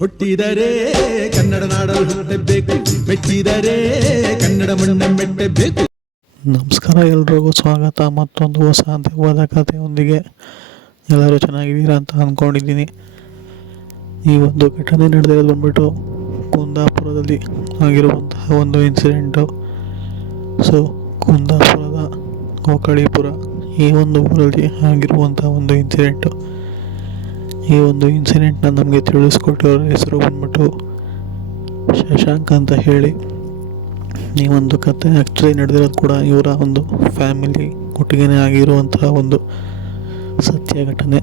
ಹುಟ್ಟಿದರೆ ಕನ್ನಡ ನಾಡಲು ಹುಟ್ಟಬೇಕು, ಮೆಟ್ಟಿದರೆ ಕನ್ನಡ ಮಣ್ಣ ಮೆಟ್ಟಬೇಕು. ನಮಸ್ಕಾರ, ಎಲ್ರಿಗೂ ಸ್ವಾಗತ ಮತ್ತೊಂದು ಹೊಸ ದೆವ್ವದ ಕಥೆಯೊಂದಿಗೆ. ಎಲ್ಲರೂ ಚೆನ್ನಾಗಿದ್ದೀರಾ ಅಂತ ಅಂದ್ಕೊಂಡಿದ್ದೀನಿ. ಈ ಒಂದು ಘಟನೆ ನಡೆದಿರೋದು ಬಂದ್ಬಿಟ್ಟು ಕುಂದಾಪುರದಲ್ಲಿ ಆಗಿರುವಂತಹ ಒಂದು ಇನ್ಸಿಡೆಂಟು. ಸೊ ಕುಂದಾಪುರದ ಗೋಕಳೀಪುರ ಈ ಒಂದು ಊರಲ್ಲಿ ಆಗಿರುವಂಥ ಒಂದು ಇನ್ಸಿಡೆಂಟು. ಈ ಒಂದು ಇನ್ಸಿಡೆಂಟ್ನ ನಮಗೆ ತಿಳಿಸ್ಕೊಟ್ಟಿರೋ ಹೆಸರು ಬಂದ್ಬಿಟ್ಟು ಶಶಾಂಕ್ ಅಂತ ಹೇಳಿ. ಈ ಒಂದು ಕತೆ ಆ್ಯಕ್ಚುಲಿ ನಡೆದಿರೋದು ಕೂಡ ಇವರ ಒಂದು ಫ್ಯಾಮಿಲಿ ಒಟ್ಟಿಗೆ ಆಗಿರುವಂತಹ ಒಂದು ಸತ್ಯ ಘಟನೆ.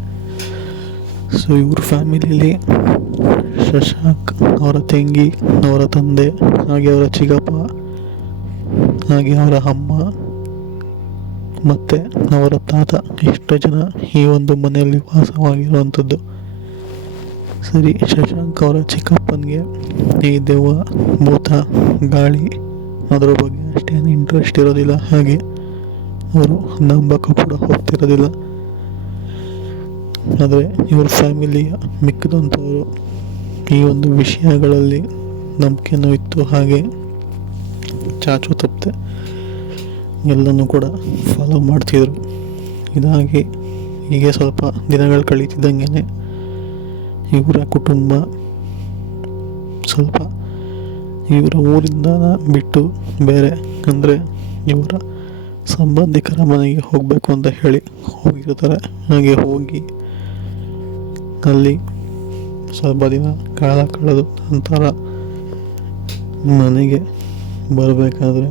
ಸೊ ಇವ್ರ ಫ್ಯಾಮಿಲಿಯಲ್ಲಿ ಶಶಾಂಕ್, ಅವರ ತಂಗಿ, ಅವರ ತಂದೆ, ಹಾಗೆ ಅವರ ಚಿಕ್ಕಪ್ಪ, ಹಾಗೆ ಅವರ ಅಮ್ಮ ಮತ್ತು ಅವರ ತಾತ, ಇಷ್ಟು ಜನ ಈ ಒಂದು ಮನೆಯಲ್ಲಿ ವಾಸವಾಗಿರುವಂಥದ್ದು. ಸರಿ, ಶಶಾಂಕ್ ಅವರ ಚಿಕ್ಕಪ್ಪನಿಗೆ ಈ ದೆವ್ವ, ಭೂತ, ಗಾಳಿ ಅದರ ಬಗ್ಗೆ ಅಷ್ಟೇನು ಇಂಟ್ರೆಸ್ಟ್ ಇರೋದಿಲ್ಲ. ಹಾಗೆ ಅವರು ನಂಬಕ್ಕೂ ಕೂಡ ಹೋಗ್ತಿರೋದಿಲ್ಲ. ಆದರೆ ಇವ್ರ ಫ್ಯಾಮಿಲಿಯ ಮಿಕ್ಕಿದಂಥವರು ಈ ಒಂದು ವಿಷಯಗಳಲ್ಲಿ ನಂಬಿಕೆನೂ ಇತ್ತು. ಹಾಗೆ ಚಾಚು ತಪ್ಪದೆ ಎಲ್ಲನೂ ಕೂಡ ಫಾಲೋ ಮಾಡ್ತಿದ್ರು. ಇದಾಗಿ ಹೀಗೆ ಸ್ವಲ್ಪ ದಿನಗಳು ಕಳೀತಿದ್ದಂಗೆ ಇವರ ಕುಟುಂಬ ಸ್ವಲ್ಪ ಇವರ ಊರಿಂದ ಬಿಟ್ಟು ಬೇರೆ, ಅಂದರೆ ಇವರ ಸಂಬಂಧಿಕರ ಮನೆಗೆ ಹೋಗಬೇಕು ಅಂತ ಹೇಳಿ ಹೋಗಿರ್ತಾರೆ. ಹಾಗೆ ಹೋಗಿ ಅಲ್ಲಿ ಸ್ವಲ್ಪ ದಿನ ಕಾಲ ಕಳೆದು ನಂತರ ಮನೆಗೆ ಬರಬೇಕಾದ್ರೆ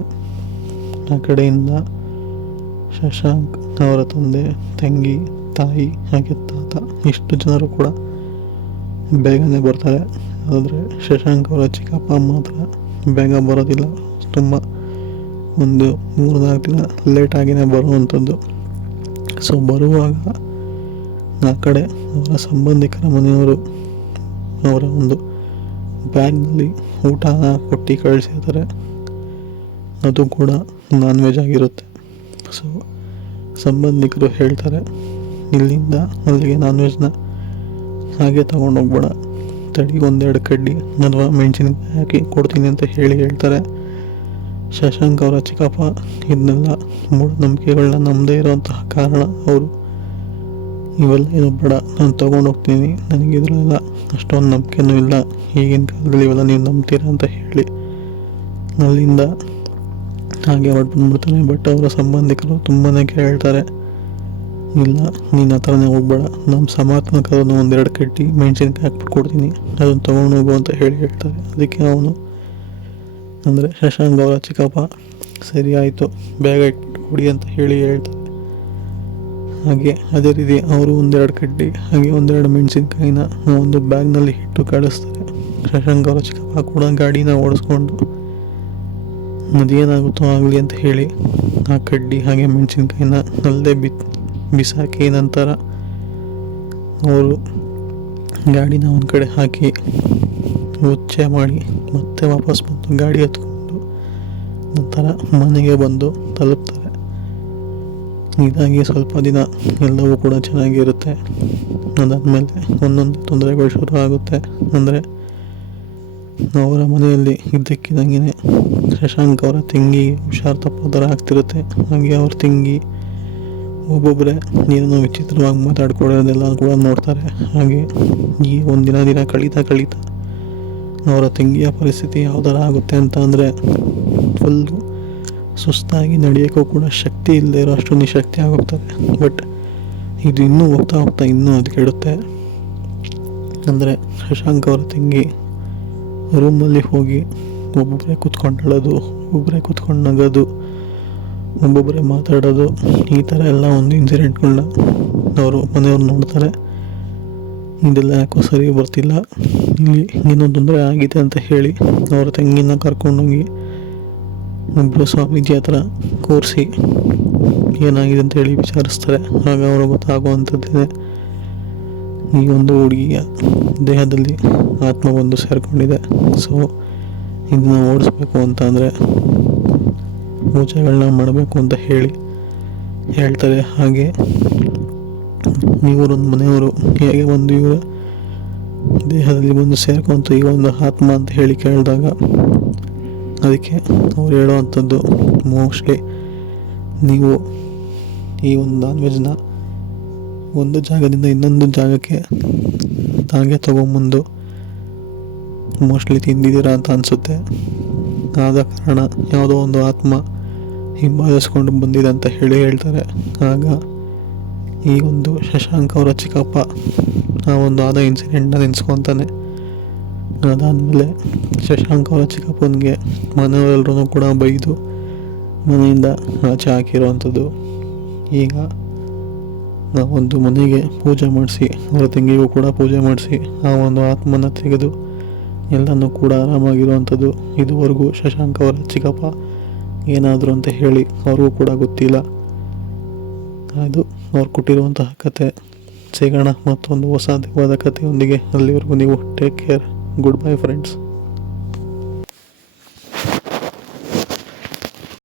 ಆ ಕಡೆಯಿಂದ ಶಶಾಂಕ್, ಅವರ ತಂದೆ, ತಂಗಿ, ತಾಯಿ, ಹಾಗೆ ತಾತ, ಇಷ್ಟು ಜನರು ಕೂಡ ಬೇಗನೆ ಬರ್ತಾರೆ. ಆದರೆ ಶಶಾಂಕ್ ಅವರ ಚಿಕ್ಕಪ್ಪ ಮಾತ್ರ ಬೇಗ ಬರೋದಿಲ್ಲ. ತುಂಬ ಒಂದು 3-4 ದಿನ ಲೇಟಾಗಿಯೇ ಬರುವಂಥದ್ದು. ಸೊ ಬರುವಾಗ ಆ ಕಡೆ ಅವರ ಸಂಬಂಧಿಕರ ಮನೆಯವರು ಅವರ ಒಂದು ಬ್ಯಾಗ್ನಲ್ಲಿ ಊಟ ಕೊಟ್ಟು ಕಳಿಸಿರ್ತಾರೆ. ಅದು ಕೂಡ ನಾನ್ ವೆಜ್ ಆಗಿರುತ್ತೆ. ಸೊ ಸಂಬಂಧಿಕರು ಹೇಳ್ತಾರೆ, ಇಲ್ಲಿಂದ ಅಲ್ಲಿಗೆ ನಾನ್ ವೆಜ್ನ ಹಾಗೆ ತೊಗೊಂಡೋಗ್ಬೇಡ, ತಡಿ 1-2 ಕಡ್ಡಿ ಅಥವಾ ಮೆಣಸಿನಕಾಯಿ ಹಾಕಿ ಕೊಡ್ತೀನಿ ಅಂತ ಹೇಳ್ತಾರೆ. ಶಶಾಂಕ್ ಅವರ ಚಿಕ್ಕಪ್ಪ ಇದನ್ನೆಲ್ಲ ಮೂಢನಂಬಿಕೆಗಳನ್ನ ನಂಬದೇ ಇರೋಂತಹ ಕಾರಣ ಅವರು ಇವೆಲ್ಲ ಏನು ಬೇಡ, ನಾನು ತೊಗೊಂಡೋಗ್ತೀನಿ, ನನಗಿದ್ರೆಲ್ಲ ಅಷ್ಟೊಂದು ನಂಬಿಕೆನೂ ಇಲ್ಲ, ಈಗಿನ ಕಾಲದಲ್ಲಿ ಇವೆಲ್ಲ ನೀವು ನಂಬ್ತೀರಾ ಅಂತ ಹೇಳಿ ಅಲ್ಲಿಂದ ಹಾಗೆ ಹೊರಟುಬಿಡ್ತಾನೆ. ಬಟ್ ಅವರ ಸಂಬಂಧಿಕರು ತುಂಬಾ ಕೇಳ್ತಾರೆ, ಇಲ್ಲ ನೀನು ಆ ಥರನೇ ಹೋಗ್ಬೇಡ, ನಮ್ಮ ಸಮರ್ಥನಕ್ಕಾದ್ರೂ 1-2 ಕಡ್ಡಿ ಮೆಣಸಿನ್ಕಾಯಿ ಹಾಕ್ಬಿಟ್ಟು ಕೊಡ್ತೀನಿ, ಅದನ್ನು ತೊಗೊಂಡು ಹೋಗು ಅಂತ ಹೇಳ್ತಾರೆ. ಅದಕ್ಕೆ ಅವನು, ಅಂದರೆ ಶಶಾಂಕ್ ಅವರ ಚಿಕ್ಕಪ್ಪ, ಸರಿ ಆಯಿತು ಬೇಗ ಇಟ್ಬಿಟ್ಟು ಕೊಡಿ ಅಂತ ಹೇಳ್ತಾರೆ. ಹಾಗೆ ಅದೇ ರೀತಿ ಅವರು 1-2 ಕಡ್ಡಿ ಹಾಗೆ 1-2 ಮೆಣಸಿನ್ಕಾಯಿನ ಒಂದು ಬ್ಯಾಗ್ನಲ್ಲಿ ಇಟ್ಟು ಕಳಿಸ್ತಾರೆ. ಶಶಾಂಕ್ ಅವರ ಚಿಕ್ಕಪ್ಪ ಕೂಡ ಗಾಡಿನ ಓಡಿಸ್ಕೊಂಡು ಅದೇನಾಗುತ್ತೋ ಆಗಲಿ ಅಂತ ಹೇಳಿ ಆ ಕಡ್ಡಿ ಹಾಗೆ ಮೆಣಸಿನ್ಕಾಯಿನ ಅಲ್ಲೇ ಬಿಸಾಕಿ ನಂತರ ಅವರು ಗಾಡಿನ ಒಂದು ಕಡೆ ಹಾಕಿ ಉಚ್ಚೆ ಮಾಡಿ ಮತ್ತೆ ವಾಪಸ್ ಬಂದು ಗಾಡಿ ಹತ್ಕೊಂಡು ನಂತರ ಮನೆಗೆ ಬಂದು ತಲುಪ್ತಾರೆ. ಇದಾಗಿ ಸ್ವಲ್ಪ ದಿನ ಎಲ್ಲವೂ ಕೂಡ ಚೆನ್ನಾಗಿರುತ್ತೆ. ಅದಾದಮೇಲೆ ಒಂದೊಂದು ತೊಂದರೆಗಳು ಶುರು ಆಗುತ್ತೆ. ಅಂದರೆ ಅವರ ಮನೆಯಲ್ಲಿ ಇದ್ದಕ್ಕಿದ್ದಂಗೆ ಶಶಾಂಕ್ ಅವರ ತಂಗಿ ಹುಷಾರು ತಪ್ಪೋ ಥರ ಆಗ್ತಿರುತ್ತೆ. ಹಾಗೆ ಅವ್ರ ತಂಗಿ ಒಬ್ಬೊಬ್ಬರೇ ಏನೋ ವಿಚಿತ್ರವಾಗಿ ಮಾತಾಡ್ಕೊಳ್ಳೋದೆಲ್ಲ ಕೂಡ ನೋಡ್ತಾರೆ. ಹಾಗೆ ಈ ದಿನ ಕಳೀತಾ ಅವರ ತಂಗಿಯ ಪರಿಸ್ಥಿತಿ ಯಾವ ಥರ ಆಗುತ್ತೆ ಅಂತ ಅಂದರೆ ಫುಲ್ಲು ಸುಸ್ತಾಗಿ ನಡೆಯೋಕ್ಕೂ ಕೂಡ ಶಕ್ತಿ ಇಲ್ಲದೆ ಇರೋ ಅಷ್ಟು ನಿಶಕ್ತಿ ಆಗೋಗ್ತಾರೆ. ಬಟ್ ಇದು ಇನ್ನೂ ಹೋಗ್ತಾ ಇನ್ನೂ ಅದು ಕೆಡುತ್ತೆ. ಅಂದರೆ ಶಶಾಂಕ್ ಅವರ ತಂಗಿ ರೂಮಲ್ಲಿ ಹೋಗಿ ಒಬ್ಬೊಬ್ಬರೇ ಕೂತ್ಕೊಂಡು ಅಳೋದು, ಒಬ್ಬೊಬ್ಬರೇ ಕೂತ್ಕೊಂಡು ನಗೋದು, ಒಬ್ಬೊಬ್ಬರೇ ಮಾತಾಡೋದು, ಈ ಥರ ಎಲ್ಲ ಒಂದು ಇನ್ಸಿಡೆಂಟ್ಗಳನ್ನ ಅವರು ಮನೆಯವ್ರು ನೋಡ್ತಾರೆ. ಇದೆಲ್ಲ ಯಾಕೋ ಸರಿ ಬರ್ತಿಲ್ಲ, ಇಲ್ಲಿ ಏನೋ ತೊಂದರೆ ಆಗಿದೆ ಅಂತ ಹೇಳಿ ಅವರ ತಂಗಿನ ಕರ್ಕೊಂಡೋಗಿ ಒಬ್ಬರು ಸ್ವಾಮೀಜಿ ಹತ್ರ ಕೂರಿಸಿ ಏನಾಗಿದೆ ಅಂತ ಹೇಳಿ ವಿಚಾರಿಸ್ತಾರೆ. ಆಗ ಅವರು ಗೊತ್ತಾಗುವಂಥದ್ದೇ ಈ ಒಂದು ಹುಡುಗಿಯ ದೇಹದಲ್ಲಿ ಆತ್ಮ ಬಂದು ಸೇರಿಕೊಂಡಿದೆ. ಸೊ ಇದನ್ನು ಓಡಿಸ್ಬೇಕು ಅಂತ ಅಂದರೆ ಪೂಜೆಗಳನ್ನ ಮಾಡಬೇಕು ಅಂತ ಹೇಳ್ತಾರೆ. ಹಾಗೆ ಇವರೊಂದು ಮನೆಯವರು ಹೇಗೆ ಒಂದು ಇವರ ದೇಹದಲ್ಲಿ ಬಂದು ಸೇರ್ಕೊಂತು ಈ ಒಂದು ಆತ್ಮ ಅಂತ ಹೇಳಿ ಕೇಳಿದಾಗ ಅದಕ್ಕೆ ಅವ್ರು ಹೇಳೋವಂಥದ್ದು ಮೋಸ್ಟ್ಲಿ ನೀವು ಈ ಒಂದು ನಾನ್ ವೆಜ್ನ ಒಂದು ಜಾಗದಿಂದ ಇನ್ನೊಂದು ಜಾಗಕ್ಕೆ ಹಾಗೆ ತೊಗೊಂಬಂದು ಮೋಸ್ಟ್ಲಿ ತಿಂದಿದ್ದೀರಾ ಅಂತ ಅನಿಸುತ್ತೆ. ಆದ ಕಾರಣ ಯಾವುದೋ ಒಂದು ಆತ್ಮ ಹಿಂಬಾಲಿಸ್ಕೊಂಡು ಬಂದಿದೆ ಅಂತ ಹೇಳ್ತಾರೆ. ಆಗ ಈ ಒಂದು ಶಶಾಂಕ್ ಅವರ ಚಿಕ್ಕಪ್ಪ ಆ ಒಂದು ಆದ ಇನ್ಸಿಡೆಂಟ್ನ ನೆನೆಸ್ಕೊತಾನೆ. ಅದಾದಮೇಲೆ ಶಶಾಂಕ್ ಅವರ ಚಿಕ್ಕಪ್ಪನಿಗೆ ಮನೆಯವರೆಲ್ಲರೂ ಕೂಡ ಬೈದು ಮನೆಯಿಂದ ಆಚೆ ಹಾಕಿರೋವಂಥದ್ದು. ಈಗ ಒಂದು ಮನೆಗೆ ಪೂಜೆ ಮಾಡಿಸಿ ಅವರ ತಂಗಿಗೂ ಕೂಡ ಪೂಜೆ ಮಾಡಿಸಿ ಆ ಒಂದು ಆತ್ಮನ ತೆಗೆದು ಎಲ್ಲನೂ ಕೂಡ ಆರಾಮಾಗಿರುವಂಥದ್ದು. ಇದುವರೆಗೂ ಶಶಾಂಕ್ ಅವರ ಚಿಕ್ಕಪ್ಪ ಏನಾದರೂ ಅಂತ ಹೇಳಿ ಅವ್ರಿಗೂ ಕೂಡ ಗೊತ್ತಿಲ್ಲ. ಅದು ಅವ್ರು ಕೊಟ್ಟಿರುವಂತಹ ಕತೆ. ಸಿಗೋಣ ಮತ್ತೊಂದು ಹೊಸ ದಿವ್ಯವಾದ ಕಥೆಯೊಂದಿಗೆ. ಅಲ್ಲಿವರೆಗೂ ನೀವು take care. Good bye friends.